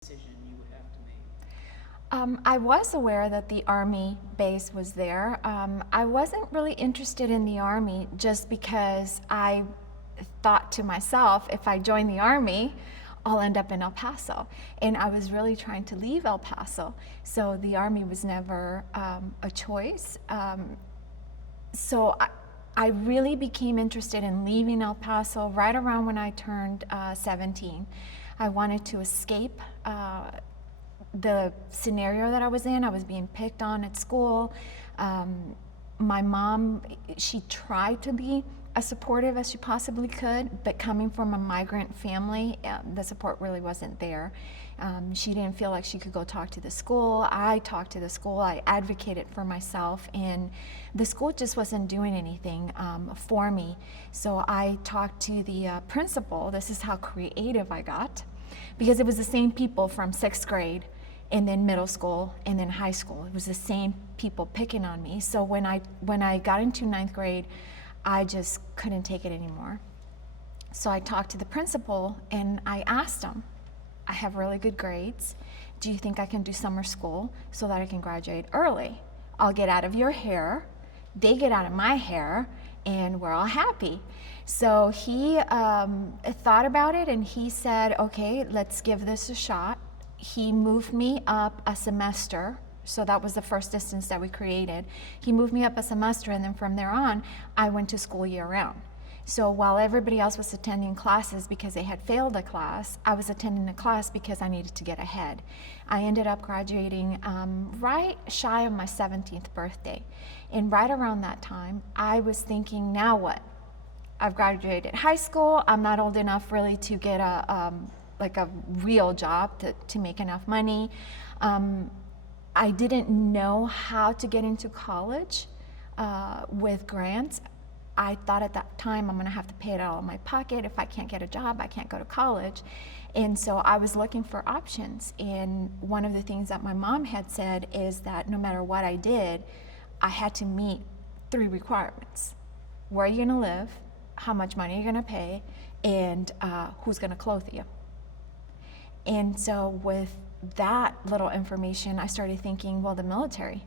decision you would have to make? I was aware that the Army base was there. I wasn't really interested in the Army just because I thought to myself, if I join the Army, I'll end up in El Paso. And I was really trying to leave El Paso. So the Army was never a choice. I really became interested in leaving El Paso right around when I turned 17. I wanted to escape the scenario that I was in. I was being picked on at school. My mom, she tried to be as supportive as she possibly could, but coming from a migrant family, the support really wasn't there. She didn't feel like she could go talk to the school. I talked to the school. I advocated for myself, and the school just wasn't doing anything for me. So I talked to the principal. This is how creative I got, because it was the same people from 6th grade and then middle school and then high school. It was the same people picking on me. So when I got into 9th grade, I just couldn't take it anymore. So I talked to the principal and I asked him, I have really good grades. Do you think I can do summer school so that I can graduate early? I'll get out of your hair, they get out of my hair, and we're all happy. So he thought about it and he said, okay, let's give this a shot. He moved me up a semester. So that was the first distance that we created. He moved me up a semester, and then from there on, I went to school year-round. So while everybody else was attending classes because they had failed a class, I was attending a class because I needed to get ahead. I ended up graduating right shy of my 17th birthday. And right around that time, I was thinking, now what? I've graduated high school. I'm not old enough really to get a real job to make enough money. I didn't know how to get into college with grants. I thought at that time I'm gonna have to pay it out of my pocket. If I can't get a job, I can't go to college. And so I was looking for options. And one of the things that my mom had said is that no matter what I did, I had to meet 3 requirements. Where are you gonna live? How much money are you gonna pay? And who's gonna clothe you? And so with that little information, I started thinking, well, the military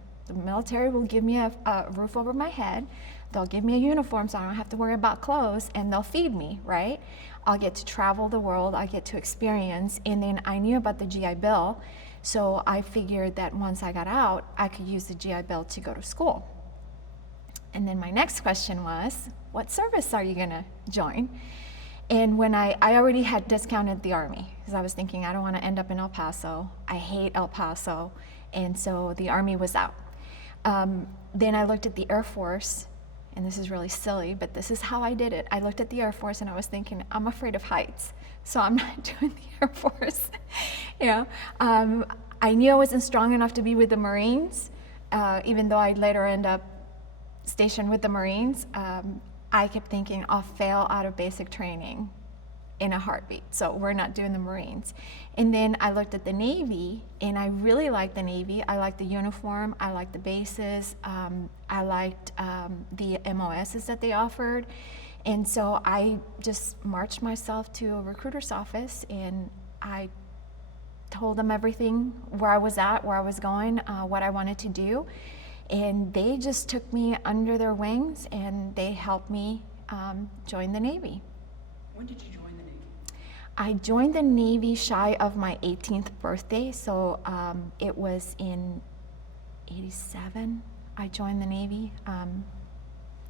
will give me a roof over my head. They'll give me a uniform so I don't have to worry about clothes, and they'll feed me, right? I'll get to travel the world, I get to experience, and then I knew about the GI Bill, so I figured that once I got out, I could use the GI Bill to go to school. And then my next question was, what service are you gonna join? And when I already had discounted the Army, because I was thinking I don't want to end up in El Paso. I hate El Paso, and so the Army was out. Then I looked at the Air Force, and this is really silly, but this is how I did it. I looked at the Air Force and I was thinking, I'm afraid of heights, so I'm not doing the Air Force. I knew I wasn't strong enough to be with the Marines, even though I'd later end up stationed with the Marines. I kept thinking I'll fail out of basic training in a heartbeat, so we're not doing the Marines. And then I looked at the Navy, and I really liked the Navy. I liked the uniform, I liked the bases, I liked the MOSs that they offered. And so I just marched myself to a recruiter's office, and I told them everything, where I was at, where I was going, what I wanted to do. And they just took me under their wings, and they helped me join the Navy. When did you join the Navy? I joined the Navy shy of my 18th birthday, so it was in 87. I joined the Navy,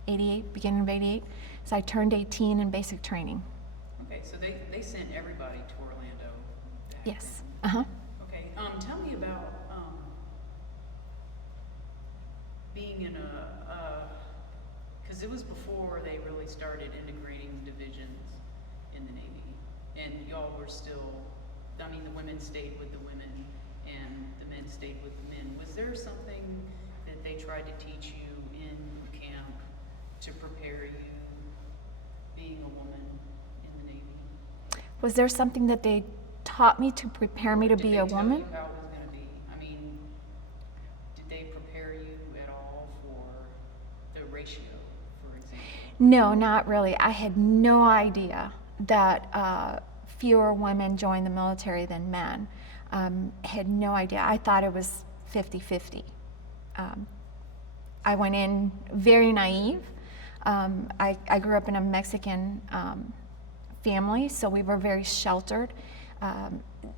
88, beginning of 88. So I turned 18 in basic training. Okay, so they sent everybody to Orlando. Yes. Uh-huh. Okay, tell me about being in because it was before they really started integrating divisions in the Navy, and y'all were still, I mean, the women stayed with the women and the men stayed with the men. Was there something that they tried to teach you in camp to prepare you being a woman in the Navy? Was there something that they taught me to prepare me to be a woman? Did they tell you how it was going to be? I mean, did they prepare you at all for the ratio, for example? No, not really. I had no idea that fewer women joined the military than men. Had no idea. I thought it was 50-50. I went in very naive. I grew up in a Mexican family, so we were very sheltered.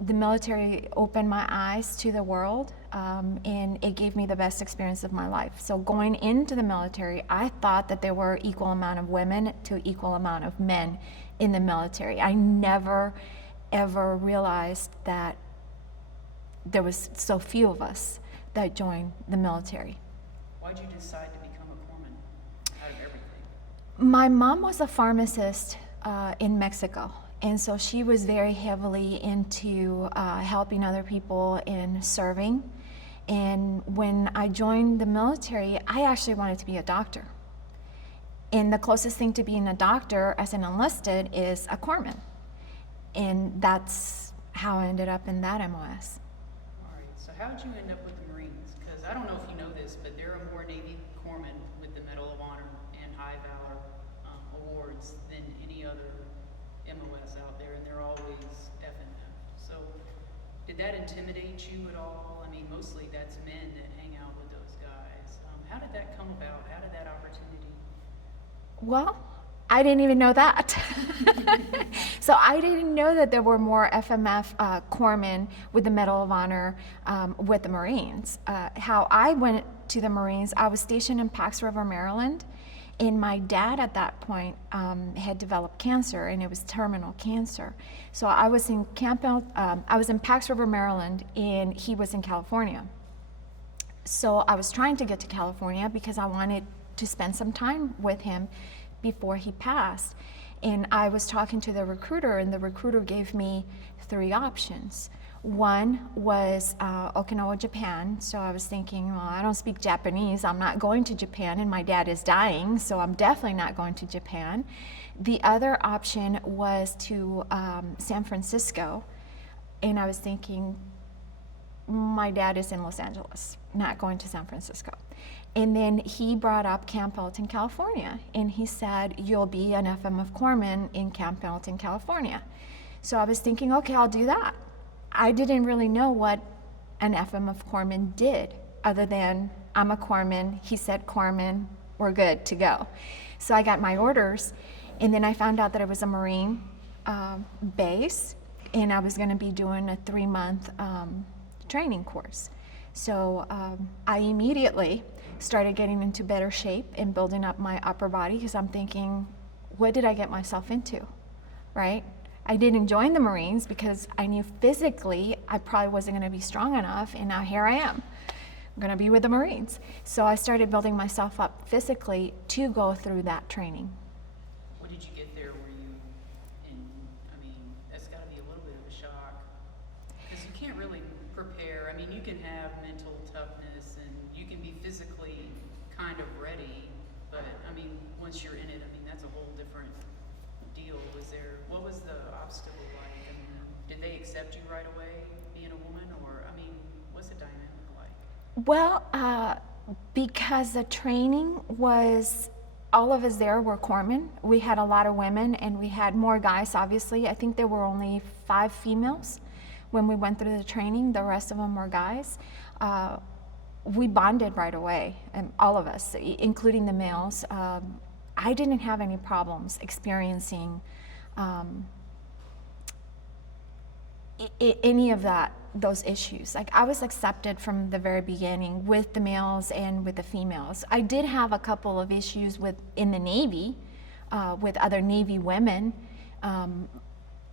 The military opened my eyes to the world, and it gave me the best experience of my life. So going into the military, I thought that there were equal amount of women to equal amount of men in the military. I never, ever realized that there was so few of us that joined the military. Why'd you decide to become a corpsman out of everything? My mom was a pharmacist in Mexico, and so she was very heavily into helping other people in serving. And when I joined the military, I actually wanted to be a doctor. And the closest thing to being a doctor as an enlisted is a corpsman. And that's how I ended up in that MOS. All right, so how'd you end up with the Marines? Because I don't know if you know this, but there are more Navy corpsmen with the Medal of Honor and High Valor awards than any other MOS out there, and they're always FMF. So did that intimidate you at all? I mean, mostly that's men that hang out with those guys. How did that come about? How did that opportunity? Well, I didn't even know that. So I didn't know that there were more FMF corpsmen with the Medal of Honor with the Marines. How I went to the Marines, I was stationed in Pax River, Maryland, and my dad at that point had developed cancer, and it was terminal cancer. So I was in Campo, I was in Pax River, Maryland, and he was in California. So I was trying to get to California because I wanted to spend some time with him before he passed. And I was talking to the recruiter, and the recruiter gave me 3 options. One was Okinawa, Japan. So I was thinking, well, I don't speak Japanese. I'm not going to Japan, and my dad is dying, so I'm definitely not going to Japan. The other option was to San Francisco, and I was thinking, my dad is in Los Angeles, not going to San Francisco. And then he brought up Camp Pendleton, California, and he said, you'll be an FMF corpsman in Camp Pendleton, California. So I was thinking, okay, I'll do that. I didn't really know what an FMF corpsman did, other than I'm a corpsman, he said corpsman, we're good to go. So I got my orders, and then I found out that it was a Marine base, and I was gonna be doing a 3-month training course. So I immediately started getting into better shape and building up my upper body, because I'm thinking, what did I get myself into, right? I didn't join the Marines because I knew physically I probably wasn't gonna be strong enough, and now here I am. I'm gonna be with the Marines. So I started building myself up physically to go through that training. What did you get there? Were you in, I mean, that's gotta be a little bit of a shock, because you can't really prepare. I mean, you can have mental toughness and you can be physically kind of ready, but I mean, once you're in it, I mean, that's a whole different deal. What was the obstacle like? I mean, did they accept you right away being a woman, or, I mean, what's the dynamic like? Well, because the training was, all of us there were corpsmen. We had a lot of women, and we had more guys, obviously. I think there were only 5 females when we went through the training. The rest of them were guys. We bonded right away, and all of us, including the males. I didn't have any problems experiencing any of those issues. Like, I was accepted from the very beginning with the males and with the females. I did have a couple of issues in the Navy with other Navy women.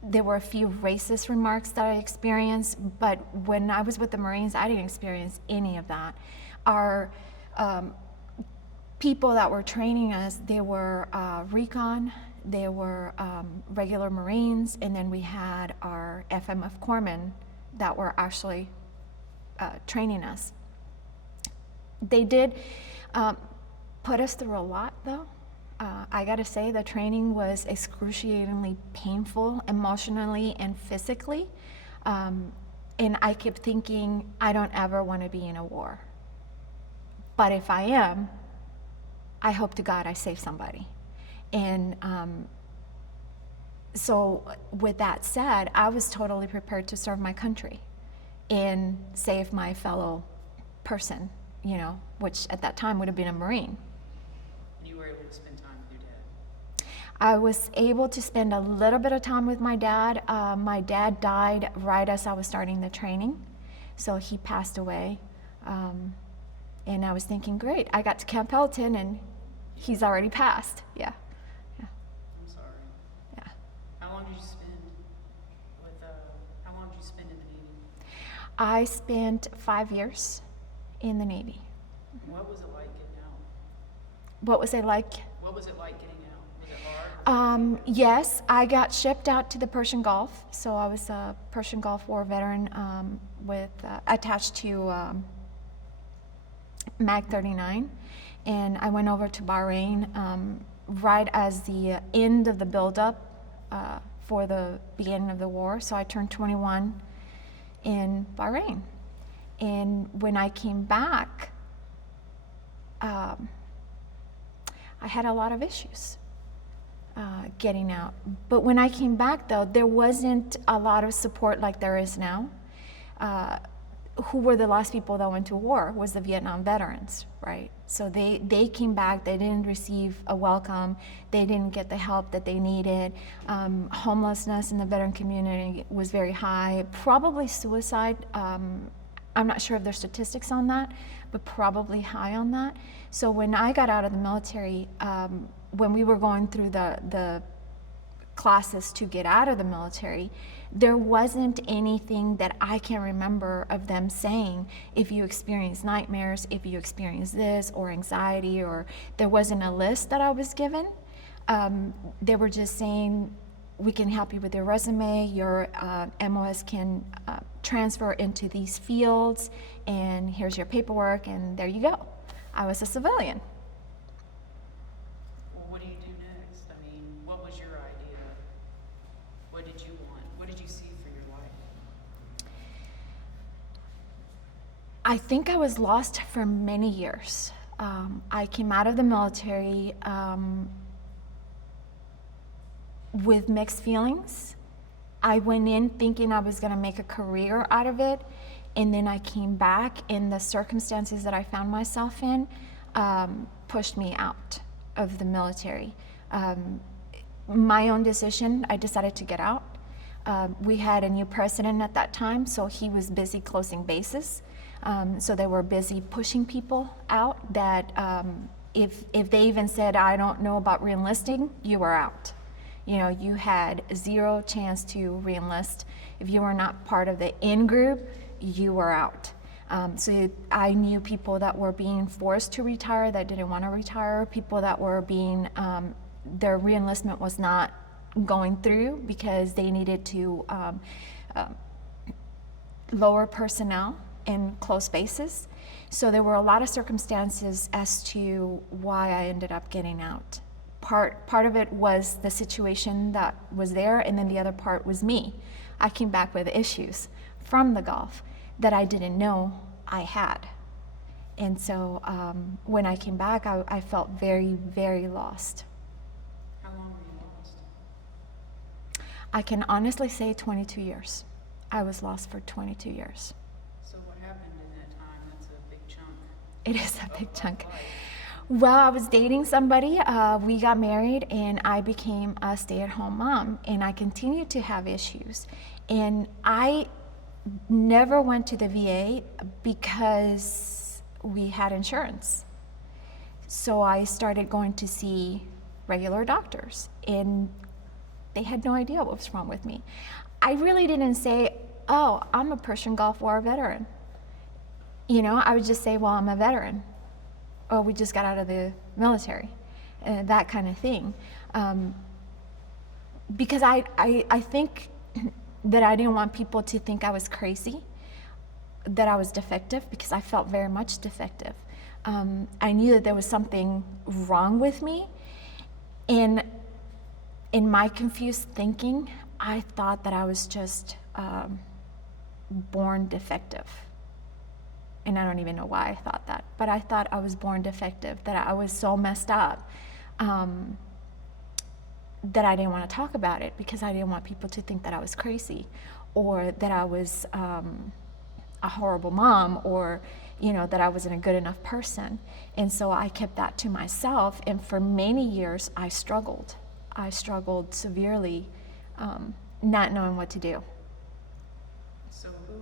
There were a few racist remarks that I experienced, but when I was with the Marines, I didn't experience any of that. Our people that were training us, they were recon, they were regular Marines, and then we had our FMF corpsmen that were actually training us. They did put us through a lot, though. I gotta say, the training was excruciatingly painful, emotionally and physically. And I kept thinking, I don't ever want to be in a war. But if I am, I hope to God I save somebody. And so with that said, I was totally prepared to serve my country. and save my fellow person, you know, which at that time would have been a Marine. And you were able to spend time with your dad? I was able to spend a little bit of time with my dad. My dad died right as I was starting the training, so he passed away. And I was thinking, great, I got to Camp Pelton and he's already passed. Yeah. I'm sorry. Yeah. How long did you spend in the Navy? I spent 5 years in the Navy. What was it like getting out? What was it like? What was it like getting out? Was it hard? Yes, I got shipped out to the Persian Gulf. So I was a Persian Gulf War veteran attached to MAG 39. And I went over to Bahrain right as the end of the buildup for the beginning of the war. So I turned 21 in Bahrain. And when I came back, I had a lot of issues getting out. But when I came back, though, there wasn't a lot of support like there is now. Who were the last people that went to war was the Vietnam veterans, right? So they came back, they didn't receive a welcome, they didn't get the help that they needed. Homelessness in the veteran community was very high. Probably suicide, I'm not sure if there's statistics on that, but probably high on that. So when I got out of the military, when we were going through the classes to get out of the military, there wasn't anything that I can remember of them saying, if you experience nightmares, if you experience this, or anxiety, or there wasn't a list that I was given. They were just saying, we can help you with your resume, your MOS can transfer into these fields, and here's your paperwork, and there you go. I was a civilian. Well, what do you do next? I mean, what was your idea? What did you want? What did you see for your life? I think I was lost for many years. I came out of the military with mixed feelings. I went in thinking I was going to make a career out of it, and then I came back, and the circumstances that I found myself in pushed me out of the military. My own decision, I decided to get out. We had a new president at that time, so he was busy closing bases. So they were busy pushing people out that if they even said, I don't know about re-enlisting, you were out. You know, you had zero chance to re-enlist. If you were not part of the in-group, you were out. I knew people that were being forced to retire that didn't want to retire, people that were being, their re-enlistment was not going through because they needed to lower personnel in close bases. So there were a lot of circumstances as to why I ended up getting out. Part of it was the situation that was there, and then the other part was me. I came back with issues from the Gulf that I didn't know I had. And so when I came back, I felt very, very lost. How long were you lost? I can honestly say 22 years. I was lost for 22 years. So what happened in that time? That's a big chunk. It is a big chunk. Life. Well, I was dating somebody, we got married, and I became a stay-at-home mom, and I continued to have issues. And I never went to the VA because we had insurance. So I started going to see regular doctors, and they had no idea what was wrong with me. I really didn't say, oh, I'm a Persian Gulf War veteran. You know, I would just say, well, I'm a veteran. Oh, we just got out of the military, that kind of thing. Because I think that I didn't want people to think I was crazy, that I was defective, because I felt very much defective. I knew that there was something wrong with me, and in my confused thinking, I thought that I was just born defective. And I don't even know why I thought that, but I thought I was born defective, that I was so messed up that I didn't want to talk about it because I didn't want people to think that I was crazy or that I was a horrible mom, or that I wasn't a good enough person. And so I kept that to myself, and for many years I struggled severely, not knowing what to do. So who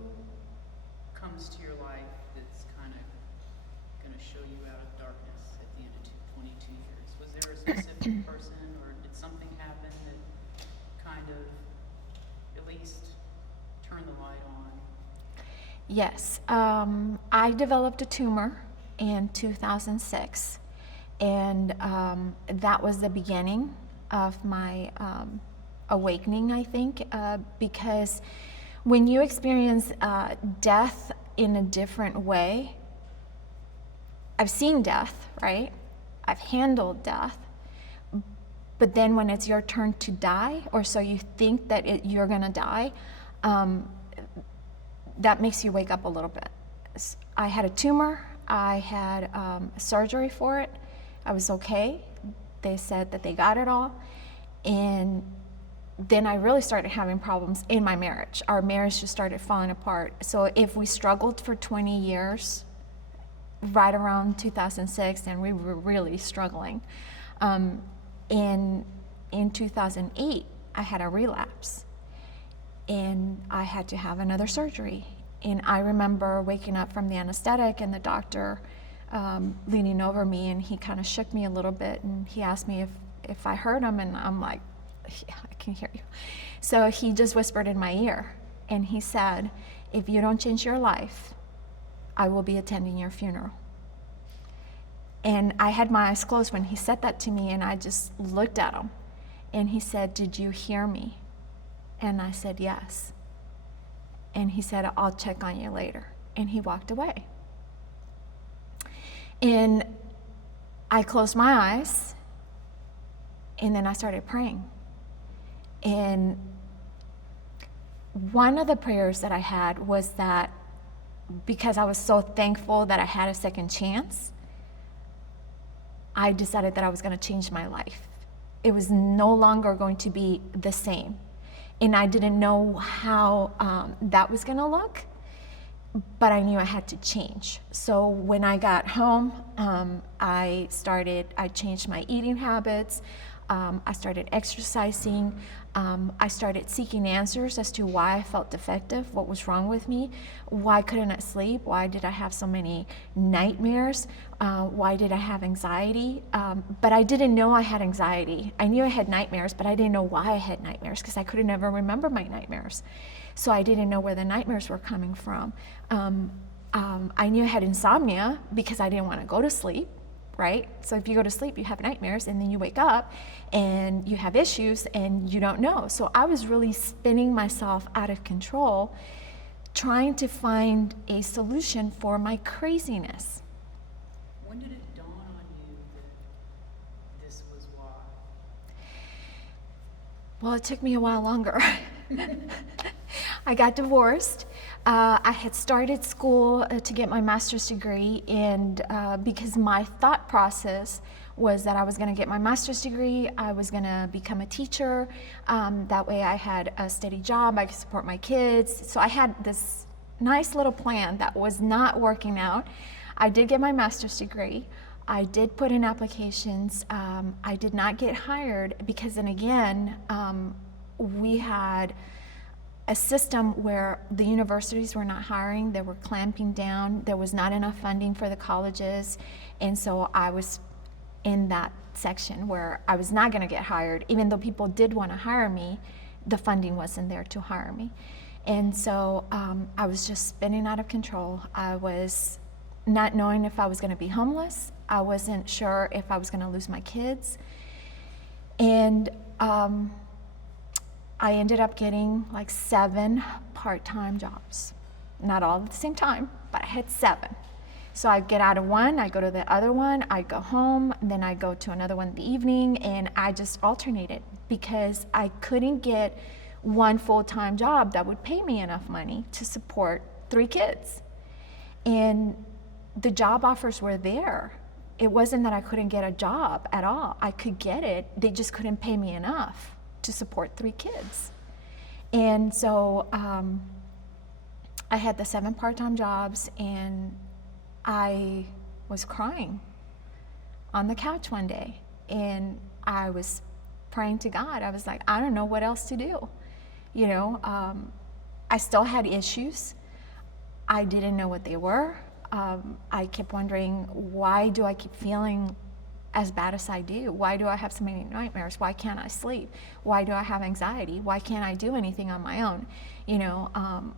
comes to your life that's kind of going to show you out of darkness at the end of 22 years? Was there a specific person, or did something happen that kind of at least turned the light on? Yes, I developed a tumor in 2006, and that was the beginning of my awakening, I think, because when you experience death in a different way, I've seen death, right? I've handled death, but then when it's your turn to die, or so you think that you're gonna die, that makes you wake up a little bit. I had a tumor, I had surgery for it, I was okay. They said that they got it all, and then I really started having problems in my marriage. Our marriage just started falling apart. So if we struggled for 20 years, right around 2006, and we were really struggling. In 2008, I had a relapse, and I had to have another surgery. And I remember waking up from the anesthetic and the doctor leaning over me, and he kind of shook me a little bit, and he asked me if I heard him, and I'm like, yeah, I can hear you. So he just whispered in my ear, and he said, if you don't change your life, I will be attending your funeral. And I had my eyes closed when he said that to me, and I just looked at him, and he said, did you hear me? And I said, yes. And he said, I'll check on you later. And he walked away. And I closed my eyes, and then I started praying. And one of the prayers that I had was that because I was so thankful that I had a second chance, I decided that I was going to change my life. It was no longer going to be the same. And I didn't know how that was going to look, but I knew I had to change. So when I got home, I changed my eating habits. I started exercising. I started seeking answers as to why I felt defective, what was wrong with me, why couldn't I sleep, why did I have so many nightmares, why did I have anxiety, but I didn't know I had anxiety. I knew I had nightmares, but I didn't know why I had nightmares because I couldn't ever remember my nightmares. So I didn't know where the nightmares were coming from. I knew I had insomnia because I didn't want to go to sleep. Right? So if you go to sleep, you have nightmares, and then you wake up and you have issues and you don't know. So I was really spinning myself out of control, trying to find a solution for my craziness. When did it dawn on you that this was why? Well, it took me a while longer. I got divorced. I had started school to get my master's degree, and because my thought process was that I was going to get my master's degree, I was going to become a teacher. That way I had a steady job, I could support my kids. So I had this nice little plan that was not working out. I did get my master's degree. I did put in applications. I did not get hired because, then again, we had a system where the universities were not hiring, they were clamping down, there was not enough funding for the colleges, and so I was in that section where I was not going to get hired. Even though people did want to hire me, the funding wasn't there to hire me. And so I was just spinning out of control. I was not knowing if I was going to be homeless. I wasn't sure if I was going to lose my kids. And I ended up getting like 7 part-time jobs. Not all at the same time, but I had 7. So I get out of one, I go to the other one, I go home, and then I go to another one in the evening, and I just alternated because I couldn't get one full-time job that would pay me enough money to support 3 kids. And the job offers were there. It wasn't that I couldn't get a job at all. I could get it, they just couldn't pay me enough to support 3 kids. And so I had the 7 part-time jobs, and I was crying on the couch one day, and I was praying to God. I was like, I don't know what else to do. You know, I still had issues. I didn't know what they were. I kept wondering, why do I keep feeling as bad as I do? Why do I have so many nightmares? Why can't I sleep? Why do I have anxiety? Why can't I do anything on my own? You know,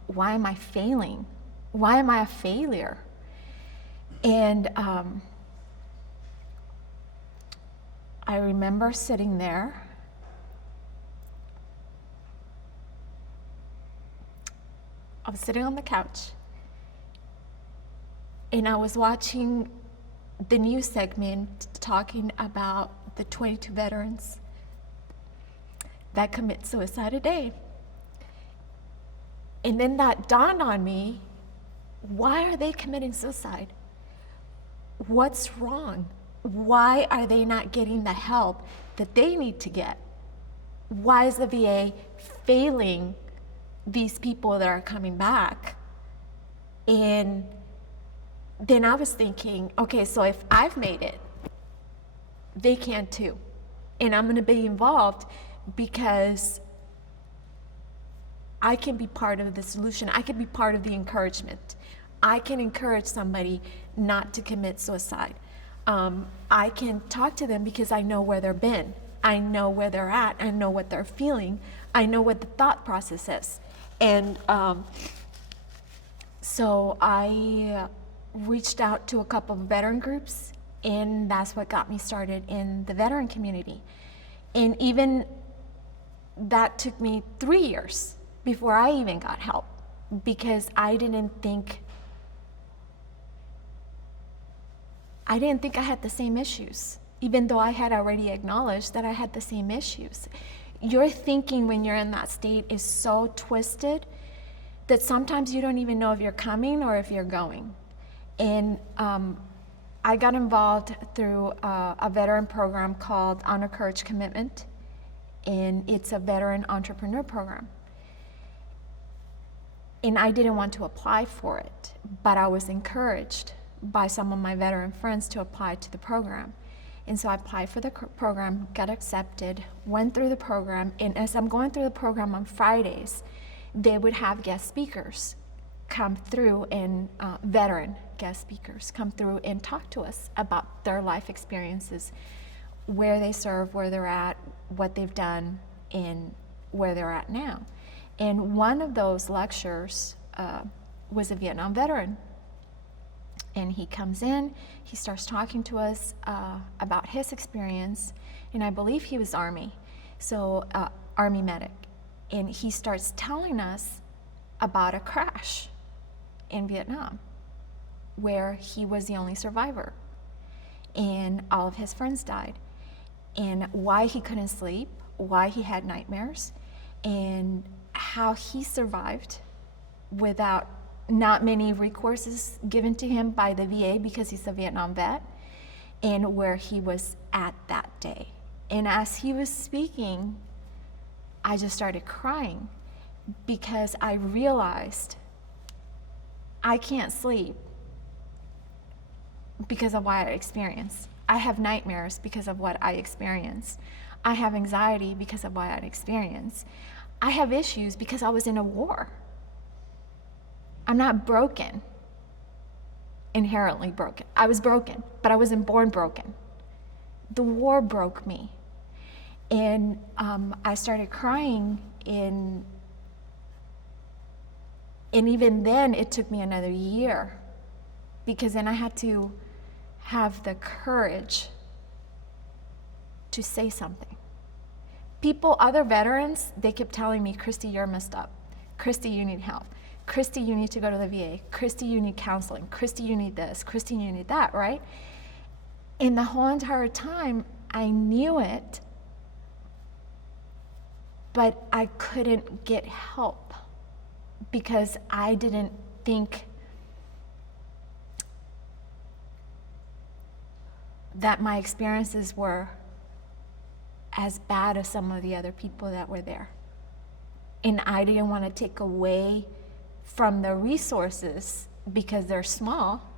why am I failing? Why am I a failure? And I remember sitting there I was sitting on the couch, and I was watching the news segment talking about the 22 veterans that commit suicide a day. And then that dawned on me, why are they committing suicide? What's wrong? Why are they not getting the help that they need to get? Why is the VA failing these people that are coming back? And then I was thinking, okay, so if I've made it, they can too. And I'm going to be involved because I can be part of the solution. I can be part of the encouragement. I can encourage somebody not to commit suicide. I can talk to them because I know where they've been. I know where they're at. I know what they're feeling. I know what the thought process is. And so I reached out to a couple of veteran groups, and that's what got me started in the veteran community. And even that took me 3 years before I even got help, because I didn't think I had the same issues, even though I had already acknowledged that I had the same issues. Your thinking when you're in that state is so twisted that sometimes you don't even know if you're coming or if you're going. And I got involved through a veteran program called Honor, Courage, Commitment, and it's a veteran entrepreneur program. And I didn't want to apply for it, but I was encouraged by some of my veteran friends to apply to the program. And so I applied for the program, got accepted, went through the program, and as I'm going through the program on Fridays, they would have guest speakers come through, and veteran guest speakers come through and talk to us about their life experiences, where they serve, where they're at, what they've done, and where they're at now. And one of those lecturers was a Vietnam veteran. And he comes in, he starts talking to us about his experience, and I believe he was Army, so Army medic. And he starts telling us about a crash in Vietnam where he was the only survivor, and all of his friends died, and why he couldn't sleep, why he had nightmares, and how he survived without not many recourses given to him by the VA because he's a Vietnam vet, and where he was at that day. And as he was speaking, I just started crying because I realized I can't sleep because of what I experienced. I have nightmares because of what I experienced. I have anxiety because of what I experienced. I have issues because I was in a war. I'm not broken, inherently broken. I was broken, but I wasn't born broken. The war broke me. And I started crying, and even then it took me another year, because then I had to have the courage to say something. People, other veterans, they kept telling me, Christy, you're messed up. Christy, you need help. Christy, you need to go to the VA. Christy, you need counseling. Christy, you need this. Christy, you need that, right? And the whole entire time, I knew it, but I couldn't get help because I didn't think that my experiences were as bad as some of the other people that were there. And I didn't want to take away from the resources because they're small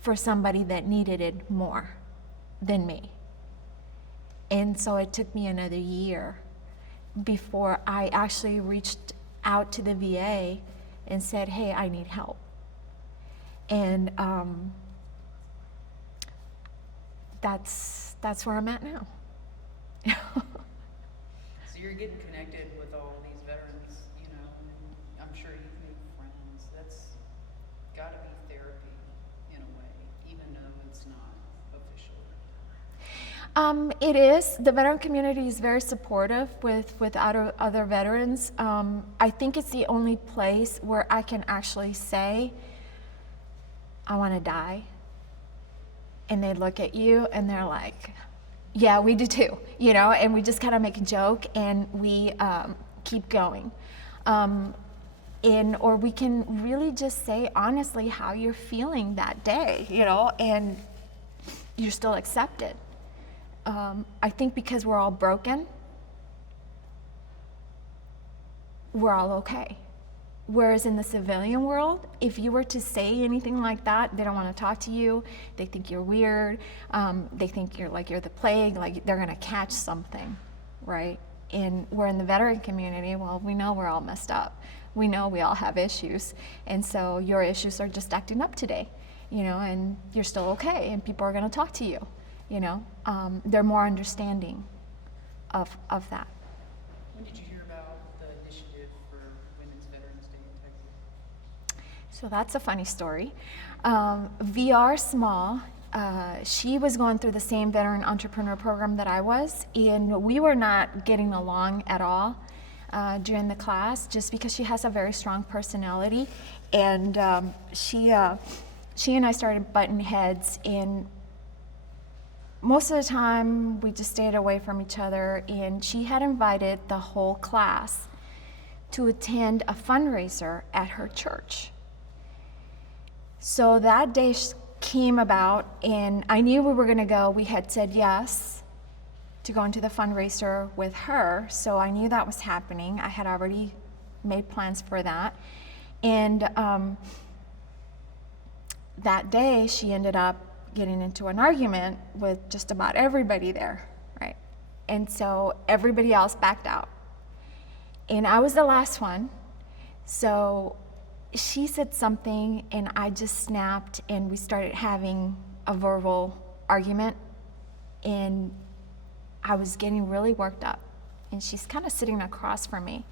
for somebody that needed it more than me. And so it took me another year before I actually reached out to the VA and said, hey, I need help. And that's where I'm at now. So you're getting connected with all these veterans, you know, and I'm sure you've made friends. That's gotta be therapy in a way, even though it's not official. It is. The veteran community is very supportive with other veterans. I think it's the only place where I can actually say, I want to die. And they look at you and they're like, yeah, we do too, you know, and we just kind of make a joke and we keep going. Or we can really just say honestly how you're feeling that day, you know, and you're still accepted. I think because we're all broken, we're all okay. Whereas in the civilian world, if you were to say anything like that, they don't want to talk to you. They think you're weird. They think you're the plague, like they're going to catch something, right? And we're in the veteran community, well, we know we're all messed up. We know we all have issues. And so your issues are just acting up today, you know, and you're still okay, and people are going to talk to you, you know. They're more understanding of that. When did you hear about the initiative for Women's Veterans Day in Texas? So that's a funny story. VR Small, she was going through the same veteran entrepreneur program that I was, and we were not getting along at all during the class, just because she has a very strong personality, and she and I started butting heads, and most of the time we just stayed away from each other, and she had invited the whole class to attend a fundraiser at her church. So that day came about, and I knew we were going to go. We had said yes to go into the fundraiser with her, so I knew that was happening. I had already made plans for that. And that day, she ended up getting into an argument with just about everybody there, right? And so everybody else backed out. And I was the last one, so she said something, and I just snapped, and we started having a verbal argument, and I was getting really worked up. And she's kind of sitting across from me,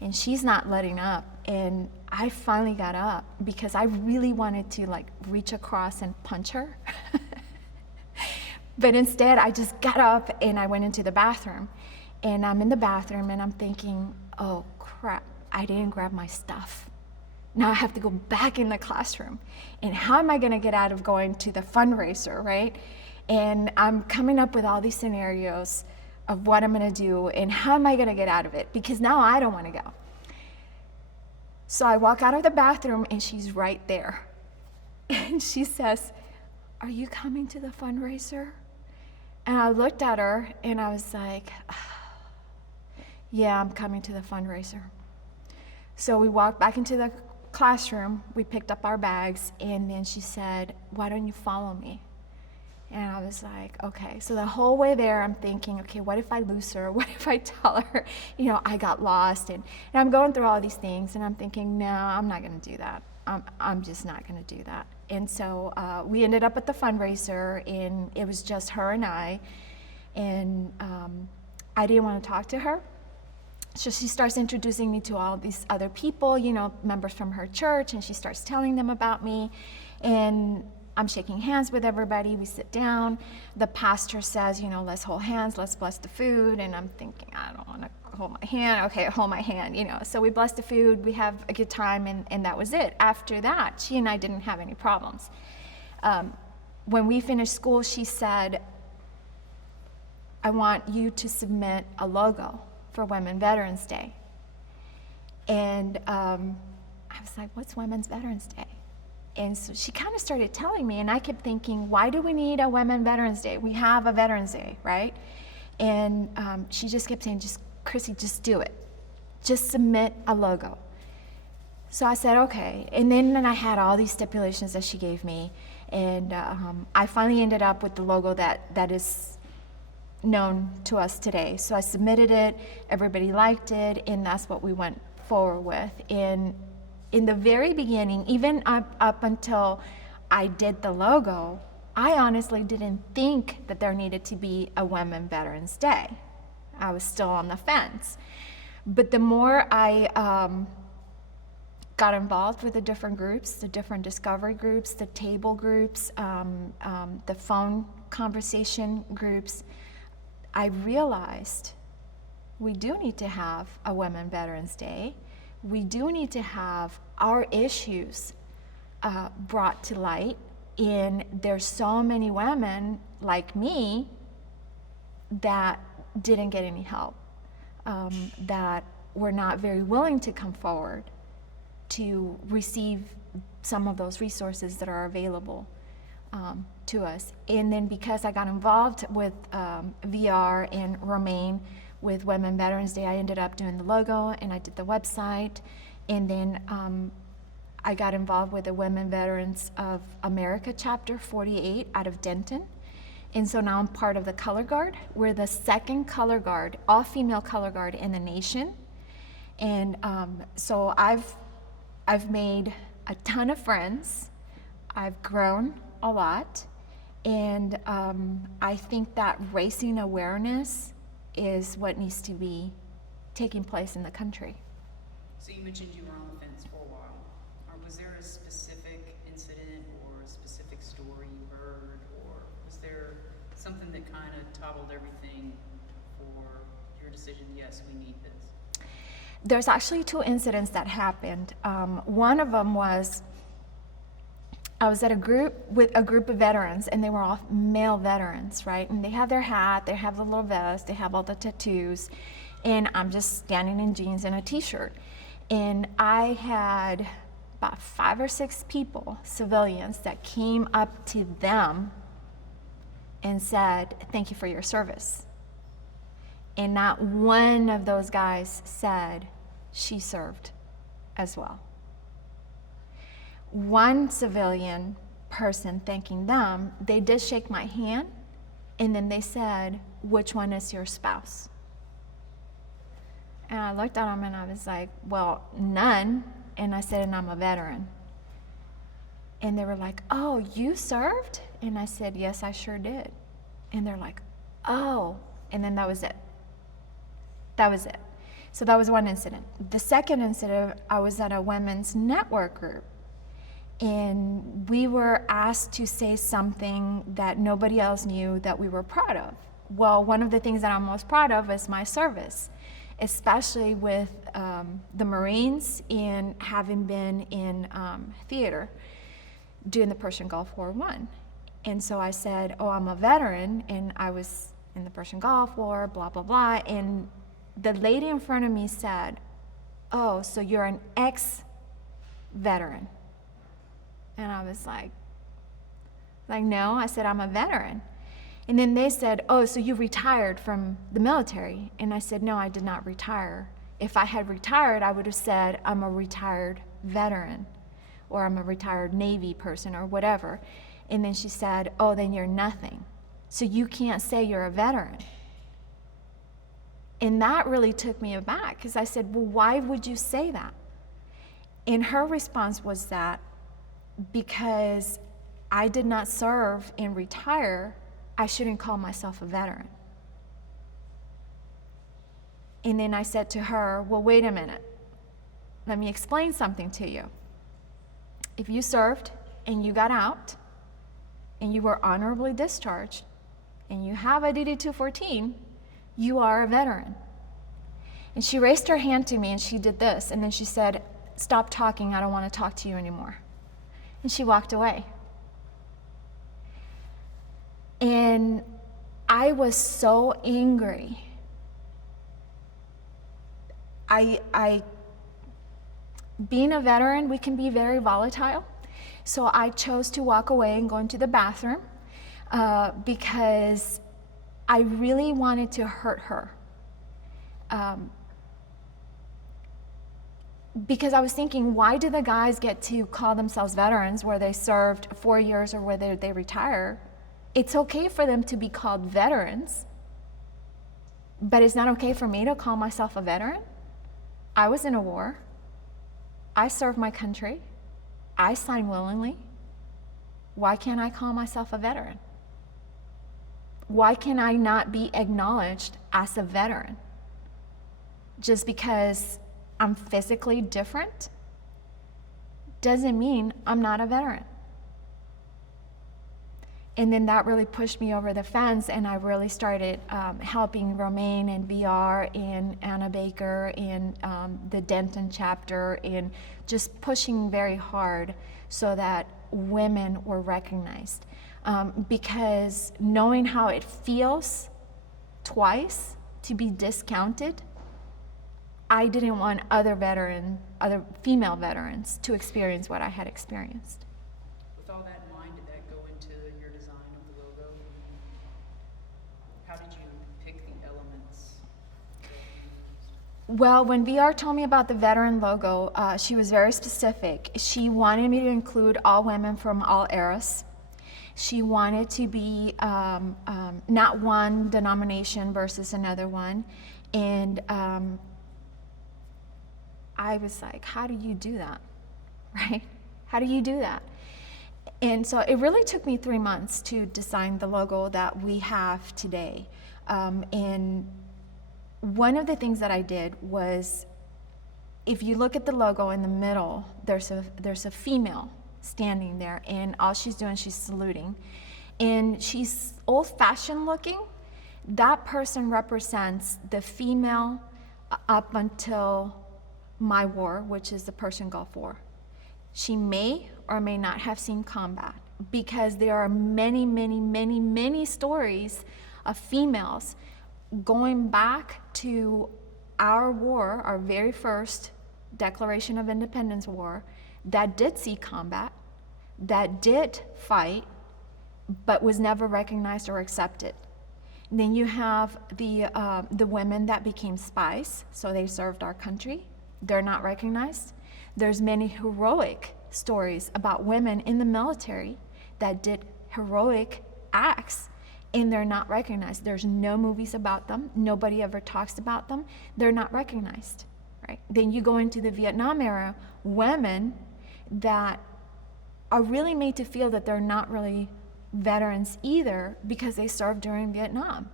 and she's not letting up. And I finally got up because I really wanted to like reach across and punch her. But instead, I just got up and I went into the bathroom. And I'm in the bathroom and I'm thinking, oh crap, I didn't grab my stuff. Now I have to go back in the classroom. And how am I going to get out of going to the fundraiser, right? And I'm coming up with all these scenarios of what I'm going to do and how am I going to get out of it, because now I don't want to go. So I walk out of the bathroom and she's right there. And she says, are you coming to the fundraiser? And I looked at her and I was like, yeah, I'm coming to the fundraiser. So we walked back into the classroom, we picked up our bags, and then she said, why don't you follow me? And I was like, okay. So the whole way there, I'm thinking, okay, what if I lose her? What if I tell her, you know, I got lost? And I'm going through all these things, and I'm thinking, no, I'm not going to do that. I'm just not going to do that. And so we ended up at the fundraiser, and it was just her and I. And I didn't want to talk to her. So she starts introducing me to all these other people, you know, members from her church, and she starts telling them about me. And I'm shaking hands with everybody. We sit down. The pastor says, you know, let's hold hands, let's bless the food. And I'm thinking, I don't want to hold my hand. Okay, hold my hand, you know. So we bless the food, we have a good time, and that was it. After that, she and I didn't have any problems. When we finished school, she said, I want you to submit a logo for Women's Veterans Day. And I was like, what's Women's Veterans Day? And so she kind of started telling me, and I kept thinking, why do we need a Women's Veterans Day? We have a Veterans Day, right? And she just kept saying, Chrissy, just do it. Just submit a logo. So I said, okay. And then I had all these stipulations that she gave me. And I finally ended up with the logo that is known to us today. So I submitted it, everybody liked it, and that's what we went forward with. And in the very beginning, even up until I did the logo, I honestly didn't think that there needed to be a Women Veterans Day. I was still on the fence. But the more I got involved with the different groups, the different discovery groups, the table groups, the phone conversation groups, I realized we do need to have a Women Veterans Day. We do need to have our issues brought to light. And there's so many women like me that didn't get any help, that were not very willing to come forward to receive some of those resources that are available to us. And then because I got involved with VR and Romaine with Women Veterans Day, I ended up doing the logo and I did the website. And then I got involved with the Women Veterans of America Chapter 48 out of Denton. And so now I'm part of the Color Guard. We're the second color guard, all-female color guard in the nation. And so I've made a ton of friends. I've grown a lot. And I think that raising awareness is what needs to be taking place in the country. So you mentioned you were on the fence for a while. Was there a specific incident or a specific story you heard, or was there something that kind of toppled everything for your decision, yes, we need this? There's actually two incidents that happened. One of them was I was at a group with a group of veterans, and they were all male veterans, right? And they have their hat, they have the little vest, they have all the tattoos, and I'm just standing in jeans and a t-shirt. And I had about 5 or 6 people, civilians, that came up to them and said, "Thank you for your service." And not one of those guys said she served as well. One civilian person thanking them, they did shake my hand, and then they said, "Which one is your spouse?" And I looked at them and I was like, "Well, none." And I said, "And I'm a veteran." And they were like, "Oh, you served?" And I said, "Yes, I sure did." And they're like, "Oh." And then that was it. That was it. So that was one incident. The second incident, I was at a women's network group, and we were asked to say something that nobody else knew that we were proud of. Well, one of the things that I'm most proud of is my service, especially with the Marines and having been in theater during the Persian Gulf War I. And so I said, "Oh, I'm a veteran, and I was in the Persian Gulf War, blah, blah, blah." And the lady in front of me said, "Oh, so you're an ex-veteran?" And I was like, "No." I said, "I'm a veteran." And then they said, "Oh, so you retired from the military?" And I said, "No, I did not retire. If I had retired, I would have said I'm a retired veteran, or I'm a retired Navy person, or whatever." And then she said, "Oh, then you're nothing. So you can't say you're a veteran." And that really took me aback, because I said, "Well, why would you say that?" And her response was that because I did not serve and retire, I shouldn't call myself a veteran. And then I said to her, "Well, wait a minute. Let me explain something to you. If you served and you got out and you were honorably discharged and you have a DD-214, you are a veteran." And she raised her hand to me and she did this, and then she said, "Stop talking, I don't want to talk to you anymore." And she walked away. And I was so angry. Being a veteran, we can be very volatile. So I chose to walk away and go into the bathroom because I really wanted to hurt her. because I was thinking, why do the guys get to call themselves veterans where they served 4 years or whether they retire? It's okay for them to be called veterans, but it's not okay for me to call myself a veteran. I was in a war. I served my country. I signed willingly. Why can't I call myself a veteran? Why can I not be acknowledged as a veteran? Just because I'm physically different doesn't mean I'm not a veteran. And then that really pushed me over the fence, and I really started helping Romaine and VR and Anna Baker and the Denton chapter, and just pushing very hard so that women were recognized. Because knowing how it feels twice to be discounted, I didn't want other female veterans to experience what I had experienced. With all that in mind, did that go into your design of the logo? How did you pick the elements that you used? Well, when VR told me about the veteran logo, she was very specific. She wanted me to include all women from all eras. She wanted to be not one denomination versus another one. And I was like, how do you do that, right? How do you do that? And so it really took me 3 months to design the logo that we have today. And one of the things that I did was, if you look at the logo in the middle, there's a female standing there, and all she's doing, she's saluting. And she's old-fashioned looking. That person represents the female up until my war, which is the Persian Gulf War. She may or may not have seen combat, because there are many, many, many, many stories of females going back to our war, our very first Declaration of Independence war, that did see combat, that did fight, but was never recognized or accepted. Then you have the women that became spies, so they served our country. They're not recognized. There's many heroic stories about women in the military that did heroic acts, and they're not recognized. There's no movies about them. Nobody ever talks about them. They're not recognized, right? Then you go into the Vietnam era, women that are really made to feel that they're not really veterans either, because they served during Vietnam.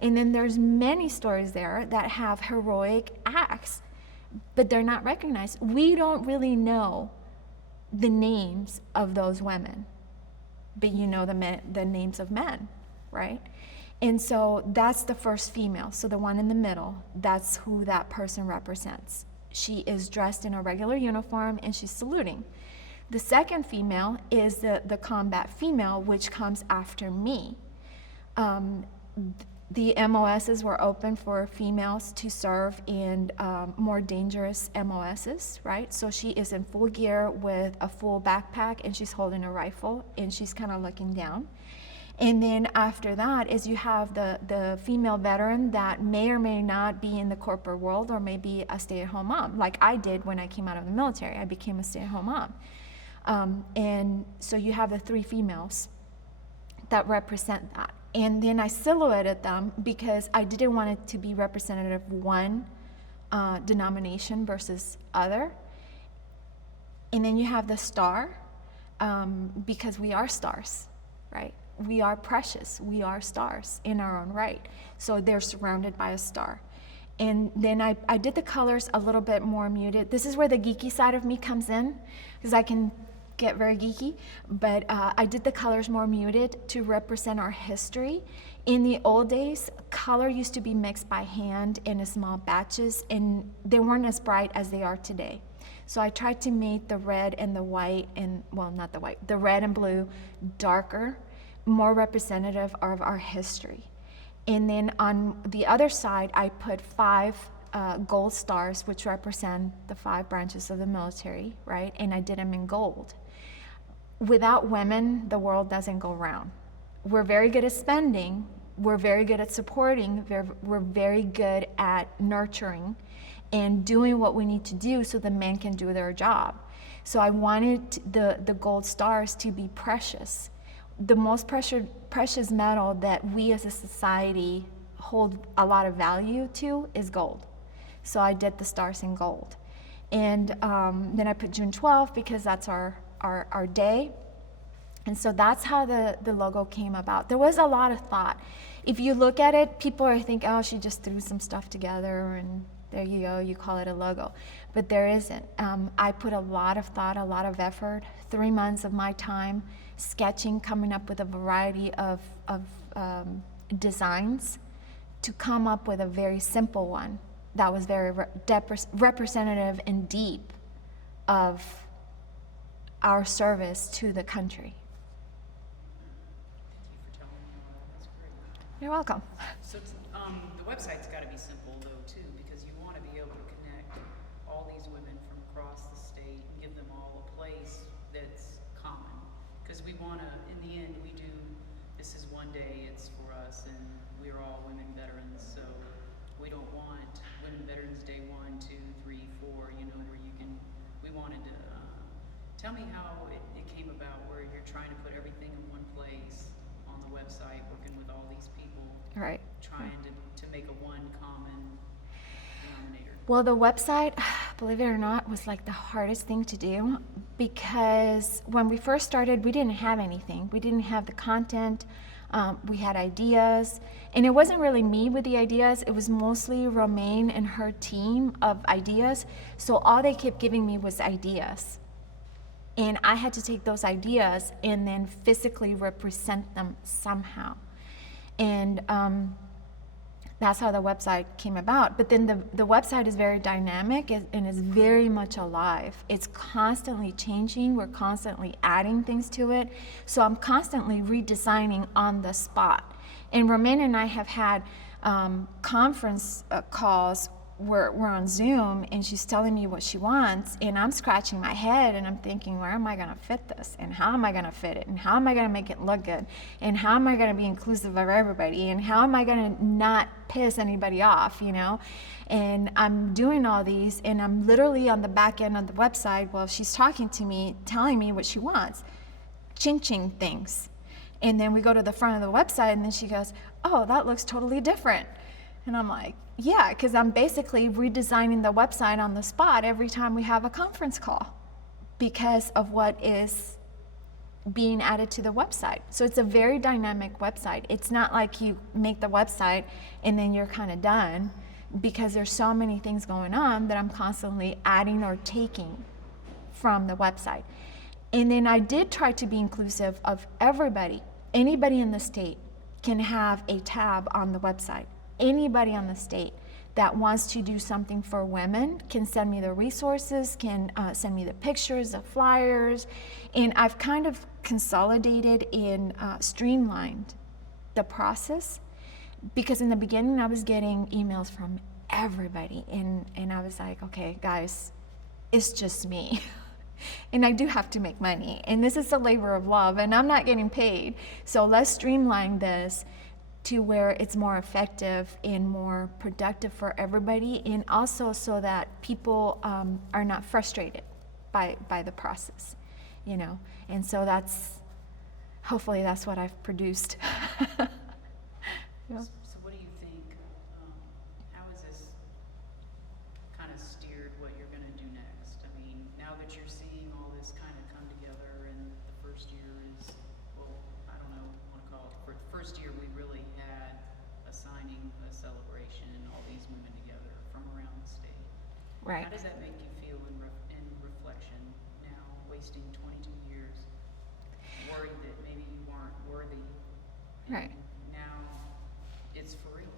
And then there's many stories there that have heroic acts, but they're not recognized. We don't really know the names of those women, but you know the names of men, right? And so that's the first female. So the one in the middle, that's who that person represents. She is dressed in a regular uniform and she's saluting. The second female is the combat female, which comes after me. The MOSs were open for females to serve in more dangerous MOSs, right? So she is in full gear with a full backpack, and she's holding a rifle, and she's kind of looking down. And then after that is you have the female veteran that may or may not be in the corporate world, or may be a stay-at-home mom, like I did when I came out of the military. I became a stay-at-home mom. And so you have the three females that represent that. And then I silhouetted them because I didn't want it to be representative of one denomination versus other. And then you have the star, because we are stars, right? We are precious. We are stars in our own right. So they're surrounded by a star. And then I did the colors a little bit more muted. This is where the geeky side of me comes in, because I can get very geeky, but I did the colors more muted to represent our history. In the old days, color used to be mixed by hand in small batches, and they weren't as bright as they are today. So I tried to make the red and the white, and well, not the white, the red and blue darker, more representative of our history. And then on the other side, I put 5 gold stars, which represent the 5 branches of the military, right? And I did them in gold. Without women, the world doesn't go round. We're very good at spending, we're very good at supporting, we're very good at nurturing, and doing what we need to do so the men can do their job. So I wanted the gold stars to be precious. The most precious metal that we as a society hold a lot of value to is gold. So I did the stars in gold. And then I put June 12th because that's our day. And so that's how the logo came about. There was a lot of thought. If you look at it, people are thinking, oh, she just threw some stuff together and there you go, you call it a logo. But there isn't. I put a lot of thought, a lot of effort, 3 months of my time sketching, coming up with a variety of designs to come up with a very simple one that was very representative and deep of our service to the country. Thank you for telling me all that. That's great. You're welcome. So the website's got to be simple though too, because you want to be able to connect all these women from across the state and give them all a place that's common. Because we want to, in the end, we do. This is one day. It's for us, and we're all women veterans. So we don't want Women Veterans Day 1, 2, 3, 4. You know, where you can. We wanted to tell me how it came about, where you're trying to put everything in one place on the website, working with all these people. Right. Trying to make a one common denominator. Well, the website, believe it or not, was like the hardest thing to do because when we first started, we didn't have anything. We didn't have the content. We had ideas, and it wasn't really me with the ideas. It was mostly Romaine and her team of ideas. So all they kept giving me was ideas. And I had to take those ideas and then physically represent them somehow. And that's how the website came about. But then the website is very dynamic and is very much alive. It's constantly changing. We're constantly adding things to it. So I'm constantly redesigning on the spot. And Romaine and I have had conference calls where we're on Zoom and she's telling me what she wants and I'm scratching my head and I'm thinking, where am I gonna fit this? And how am I gonna fit it? And how am I gonna make it look good? And how am I gonna be inclusive of everybody? And how am I gonna not piss anybody off, you know? And I'm doing all these and I'm literally on the back end of the website while she's talking to me, telling me what she wants, ching things. And then we go to the front of the website and then she goes, oh, that looks totally different. And I'm like, yeah, because I'm basically redesigning the website on the spot every time we have a conference call because of what is being added to the website. So it's a very dynamic website. It's not like you make the website and then you're kind of done because there's so many things going on that I'm constantly adding or taking from the website. And then I did try to be inclusive of everybody. Anybody in the state can have a tab on the website. Anybody on the state that wants to do something for women can send me the resources, can send me the pictures, the flyers, and I've kind of consolidated and streamlined the process because in the beginning I was getting emails from everybody and I was like, okay, guys, it's just me. And I do have to make money, and this is a labor of love, and I'm not getting paid. So let's streamline this to where it's more effective and more productive for everybody, and also so that people are not frustrated by the process, you know. And so hopefully that's what I've produced. Yeah. So what do you think, how has this kind of steered what you're going to do next? I mean, now that you're seeing all this kind of come together and the first year is, well, I don't know what to call it. For the first year we really had a signing, a celebration, and all these women together from around the state. Right. How does that make you feel in reflection now, wasting 22 years, worried that maybe you weren't worthy? Right. Now it's for real.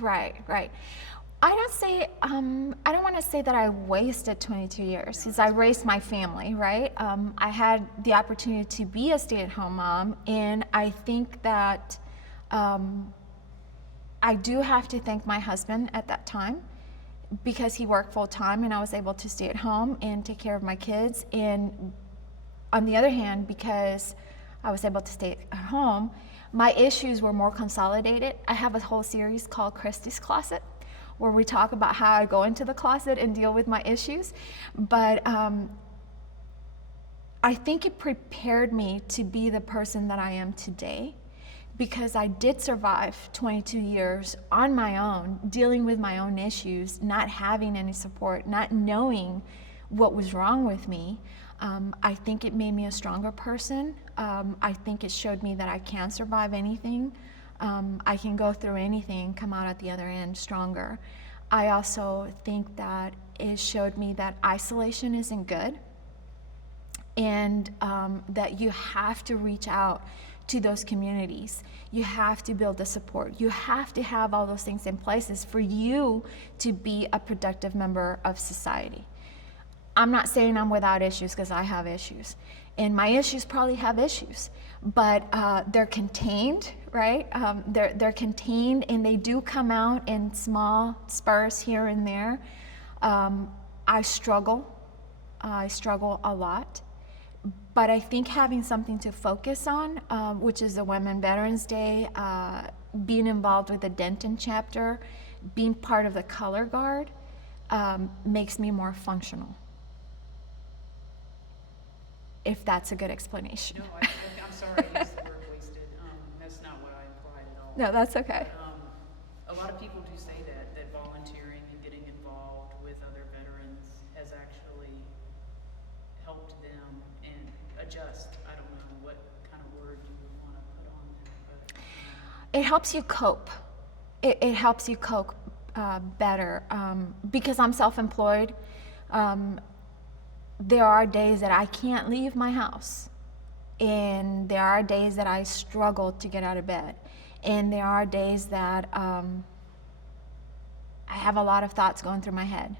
Right. I don't want to say that I wasted 22 years because I raised my family, right? I had the opportunity to be a stay-at-home mom, and I think that I do have to thank my husband at that time because he worked full-time and I was able to stay at home and take care of my kids. And on the other hand, because I was able to stay at home, my issues were more consolidated. I have a whole series called Christy's Closet, where we talk about how I go into the closet and deal with my issues. But I think it prepared me to be the person that I am today, because I did survive 22 years on my own, dealing with my own issues, not having any support, not knowing what was wrong with me. I think it made me a stronger person. I think it showed me that I can survive anything. I can go through anything and come out at the other end stronger. I also think that it showed me that isolation isn't good, and that you have to reach out to those communities. You have to build the support. You have to have all those things in places for you to be a productive member of society. I'm not saying I'm without issues, because I have issues. And my issues probably have issues, but they're contained, right? They're contained, and they do come out in small spurs here and there. I struggle a lot. But I think having something to focus on, which is the Women Veterans Day, being involved with the Denton chapter, being part of the Color Guard, makes me more functional. If that's a good explanation. No, I'm sorry I used the word wasted. That's not what I implied at all. No, that's okay. But, a lot of people do say that volunteering and getting involved with other veterans has actually helped them and adjust. I don't know what kind of word you would want to put on that, but It helps you cope. It helps you cope better. Because I'm self-employed, there are days that I can't leave my house. And there are days that I struggle to get out of bed. And there are days that I have a lot of thoughts going through my head.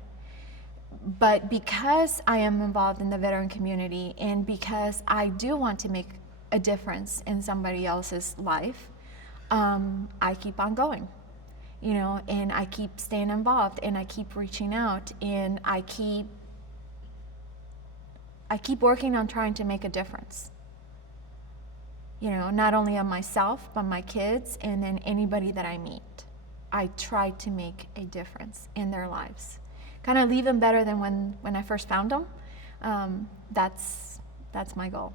But because I am involved in the veteran community, and because I do want to make a difference in somebody else's life, I keep on going, and I keep staying involved, and I keep reaching out, and I keep working on trying to make a difference. Not only on myself, but my kids, and then anybody that I meet. I try to make a difference in their lives. Kind of leave them better than when I first found them. That's my goal.